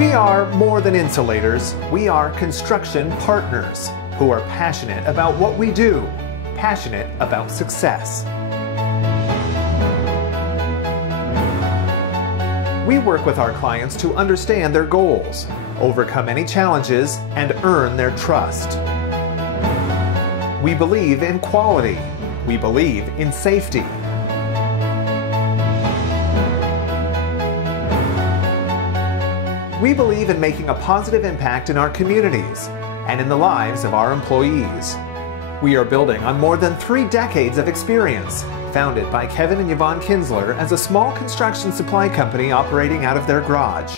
We are more than insulators. We are construction partners who are passionate about what we do, passionate about success. We work with our clients to understand their goals, overcome any challenges, and earn their trust. We believe in quality. We believe in safety. We believe in making a positive impact in our communities and in the lives of our employees. We are building on more than 3 decades of experience, founded by Kevin and Yvonne Kinsler as a small construction supply company operating out of their garage.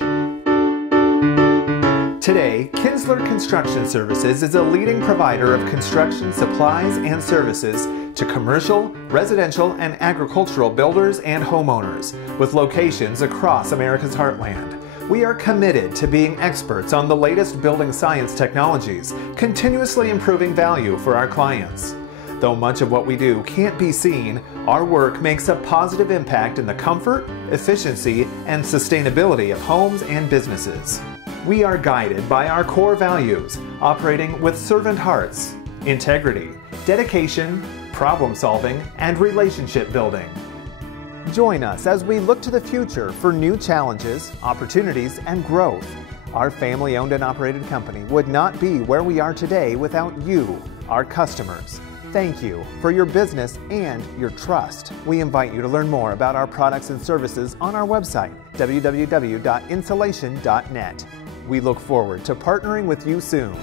Today, Kinsler Construction Services is a leading provider of construction supplies and services to commercial, residential, and agricultural builders and homeowners, with locations across America's heartland. We are committed to being experts on the latest building science technologies, continuously improving value for our clients. Though much of what we do can't be seen, our work makes a positive impact in the comfort, efficiency, and sustainability of homes and businesses. We are guided by our core values, operating with servant hearts, integrity, dedication, problem solving, and relationship building. Join us as we look to the future for new challenges, opportunities, and growth. Our family-owned and operated company would not be where we are today without you, our customers. Thank you for your business and your trust. We invite you to learn more about our products and services on our website, www.insulation.net. We look forward to partnering with you soon.